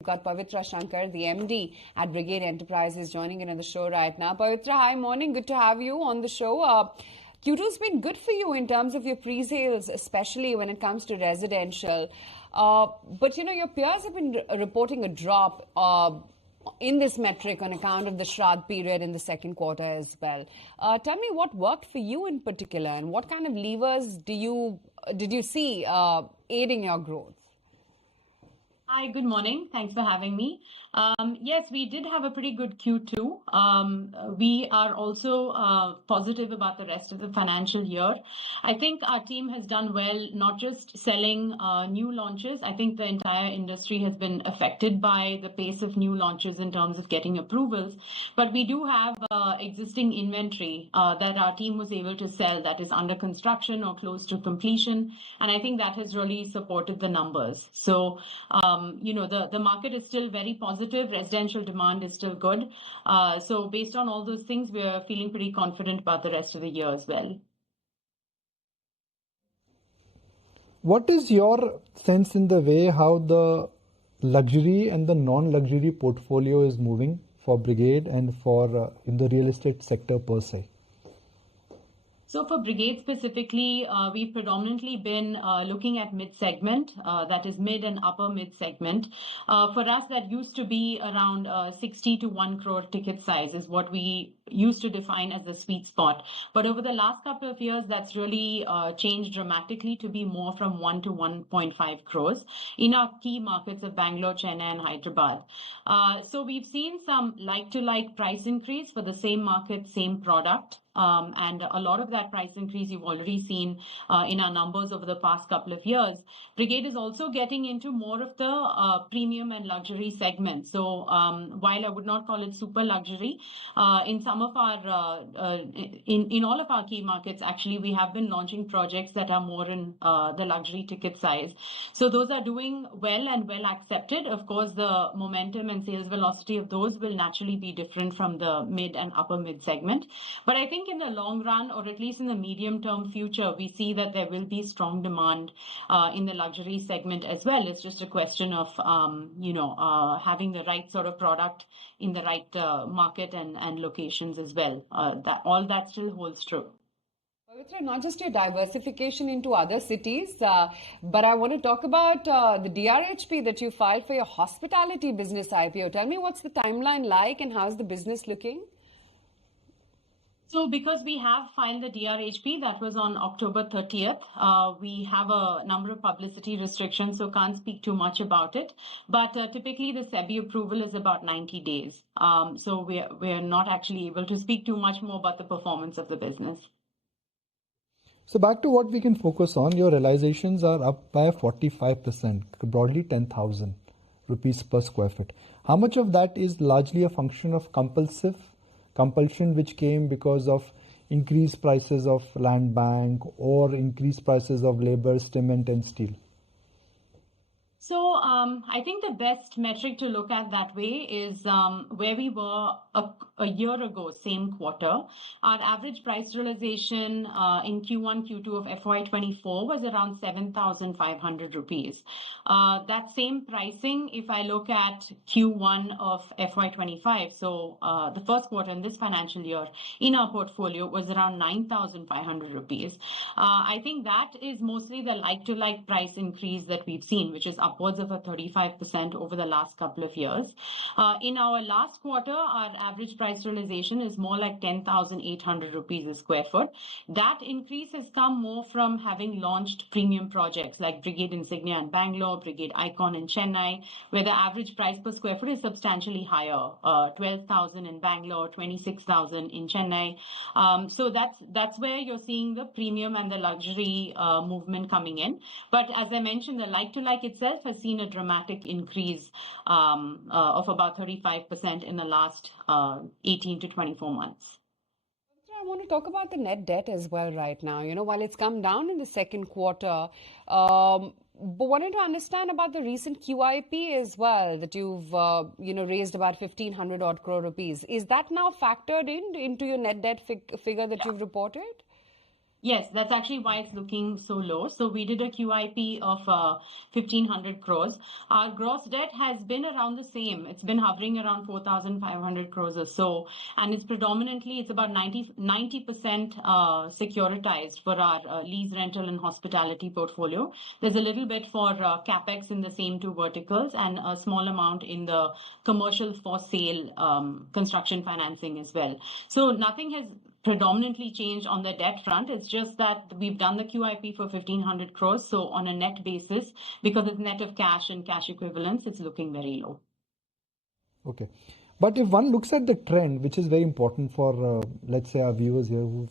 We've got Pavitra Shankar, the MD at Brigade Enterprises, joining in on the show right now. Pavitra, hi, morning. Good to have you on the show. Q2's been good for you in terms of your pre-sales, especially when it comes to residential. But, your peers have been reporting a drop in this metric on account of the Shraddh period in the second quarter as well. Tell me what worked for you in particular, and what kind of levers did you see aiding your growth? Hi, good morning. Thanks for having me. Yes, we did have a pretty good Q2. We are also positive about the rest of the financial year. I think our team has done well, not just selling new launches. I think the entire industry has been affected by the pace of new launches in terms of getting approvals. But we do have existing inventory that our team was able to sell that is under construction or close to completion. And I think that has really supported the numbers. So, the market is still very positive. Residential demand is still good. So based on all those things, we're feeling pretty confident about the rest of the year as well. What is your sense in the way how the luxury and the non-luxury portfolio is moving for Brigade and for in the real estate sector per se? So for Brigade specifically, we've predominantly been looking at mid-segment, that is mid and upper mid-segment. For us, that used to be around 60 to 1 crore ticket size is what we used to define as the sweet spot. But over the last couple of years, that's really changed dramatically to be more from 1 to 1.5 crores in our key markets of Bangalore, Chennai, and Hyderabad. So we've seen some like-to-like price increase for the same market, same product. And a lot of that price increase you've already seen in our numbers over the past couple of years. Brigade is also getting into more of the premium and luxury segments. So while I would not call it super luxury, in some of our, in all of our key markets, actually, we have been launching projects that are more in the luxury ticket size. So those are doing well and well accepted. Of course, the momentum and sales velocity of those will naturally be different from the mid and upper mid segment. But I think in the long run, or at least in the medium term future, we see that there will be strong demand in the luxury segment as well. It's just a question of, having the right sort of product in the right market and locations as well. That still holds true. Pavitra, not just your diversification into other cities, but I want to talk about the DRHP that you filed for your hospitality business IPO. Tell me what's the timeline like and how's the business looking? So because we have filed the DRHP, that was on October 30th, we have a number of publicity restrictions, so can't speak too much about it. But typically the SEBI approval is about 90 days. So we're not actually able to speak too much more about the performance of the business. So back to what we can focus on, your realizations are up by 45%, broadly 10,000 rupees per square foot. How much of that is largely a function of compulsion which came because of increased prices of land bank or increased prices of labor, cement and steel? So I think the best metric to look at that way is where we were a year ago, same quarter. Our average price realization in Q1, Q2 of FY24 was around 7,500 rupees. That same pricing, if I look at Q1 of FY25, so the first quarter in this financial year in our portfolio was around 9,500 rupees. I think that is mostly the like-to-like price increase that we've seen, which is upwards of a 35% over the last couple of years. In our last quarter, our average price realization is more like 10,800 rupees a square foot. That increase has come more from having launched premium projects like Brigade Insignia in Bangalore, Brigade Icon in Chennai, where the average price per square foot is substantially higher, 12,000 in Bangalore, 26,000 in Chennai. So that's where you're seeing the premium and the luxury movement coming in. But as I mentioned, the like-to-like itself has seen a dramatic increase of about 35% in the last 18 to 24 months. I want to talk about the net debt as well right now. While it's come down in the second quarter, but wanted to understand about the recent QIP as well that you've raised about 1,500 odd crore rupees. Is that now factored into your net debt figure that you've reported? Yes, that's actually why it's looking so low. So we did a QIP of 1,500 crores. Our gross debt has been around the same. It's been hovering around 4,500 crores or so, and it's predominantly it's about 90% securitized for our lease, rental, and hospitality portfolio. There's a little bit for capex in the same two verticals, and a small amount in the commercial for sale construction financing as well. So nothing has predominantly changed on the debt front. It's just that we've done the QIP for 1,500 crores. So on a net basis, because it's net of cash and cash equivalents, it's looking very low. Okay. But if one looks at the trend, which is very important for, let's say, our viewers here who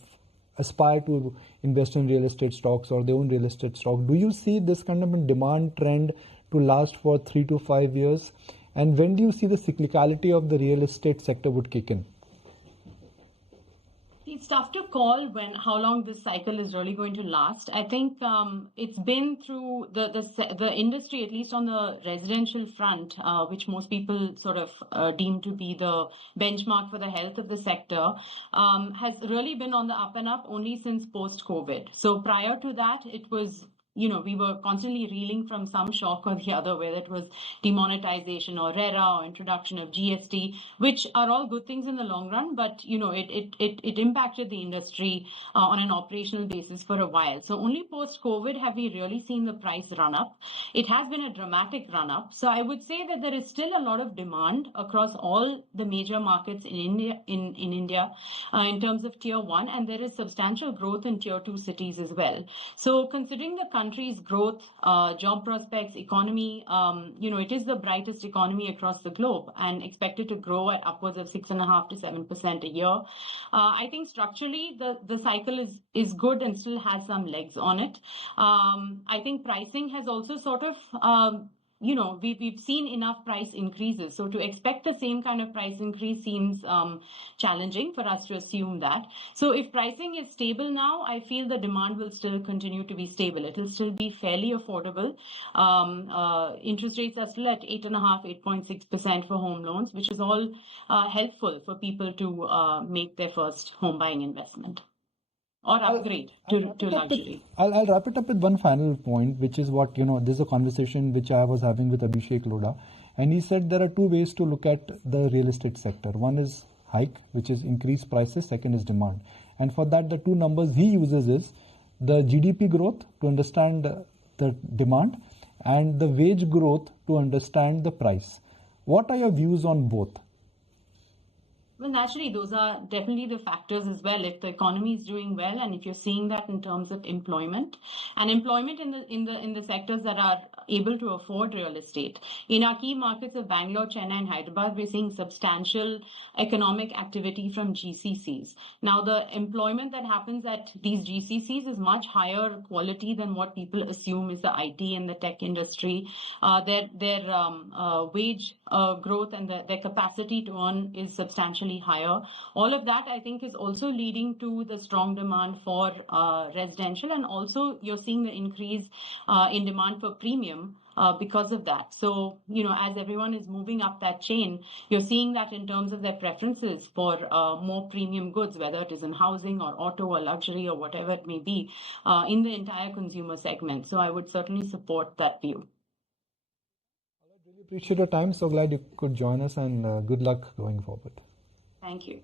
aspire to invest in real estate stocks or they own real estate stock, do you see this kind of a demand trend to last for 3 to 5 years? And when do you see the cyclicality of the real estate sector would kick in? It's tough to call how long this cycle is really going to last. I think it's been through the industry, at least on the residential front, which most people sort of deem to be the benchmark for the health of the sector, has really been on the up and up only since post-COVID. So prior to that, it was we were constantly reeling from some shock or the other, whether it was demonetization or RERA or introduction of GST, which are all good things in the long run, but it impacted the industry on an operational basis for a while. So only post-COVID have we really seen the price run up. It has been a dramatic run up. So I would say that there is still a lot of demand across all the major markets in India, in terms of tier 1, and there is substantial growth in tier 2 cities as well. So considering the country's growth, job prospects, economy, it is the brightest economy across the globe and expected to grow at upwards of 6.5% to 7% a year. I think structurally the cycle is good and still has some legs on it. I think pricing has also sort of we've seen enough price increases. So to expect the same kind of price increase seems challenging for us to assume that. So if pricing is stable now, I feel the demand will still continue to be stable. It will still be fairly affordable. Interest rates are still at 8.5%, 8.6% for home loans, which is all helpful for people to make their first home buying investment or upgrade to luxury. I'll wrap it up with one final point, which is what, this is a conversation which I was having with Abhishek Lodha. And he said there are two ways to look at the real estate sector. One is hike, which is increased prices. Second is demand. And for that, the two numbers he uses is the GDP growth to understand the demand and the wage growth to understand the price. What are your views on both? Well, naturally, those are definitely the factors as well. If the economy is doing well, and if you're seeing that in terms of employment, and employment in the sectors that are able to afford real estate. In our key markets of Bangalore, Chennai, and Hyderabad, we're seeing substantial economic activity from GCCs. Now, the employment that happens at these GCCs is much higher quality than what people assume is the IT and the tech industry. Their wage growth and their capacity to earn is substantially higher. All of that, I think, is also leading to the strong demand for residential, and also you're seeing the increase in demand for premium because of that. So, as everyone is moving up that chain, you're seeing that in terms of their preferences for more premium goods, whether it is in housing or auto or luxury or whatever it may be, in the entire consumer segment. So I would certainly support that view. I really appreciate your time. So glad you could join us, and good luck going forward. Thank you.